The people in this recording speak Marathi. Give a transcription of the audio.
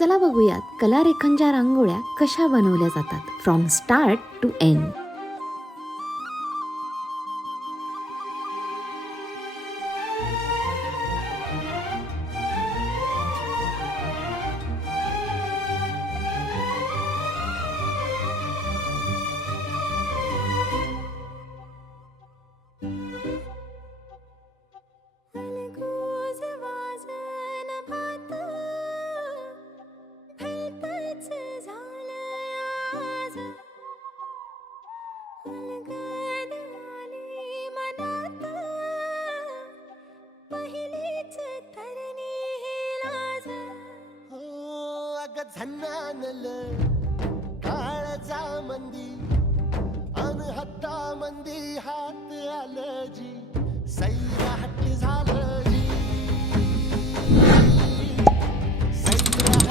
चला बघूयात कलारेखनच्या रांगोळ्या कशा बनवल्या जातात फ्रॉम स्टार्ट टू एंड. झन्नानल काळजा मंदी अन हत्ता मंदी हात आलजी सैरा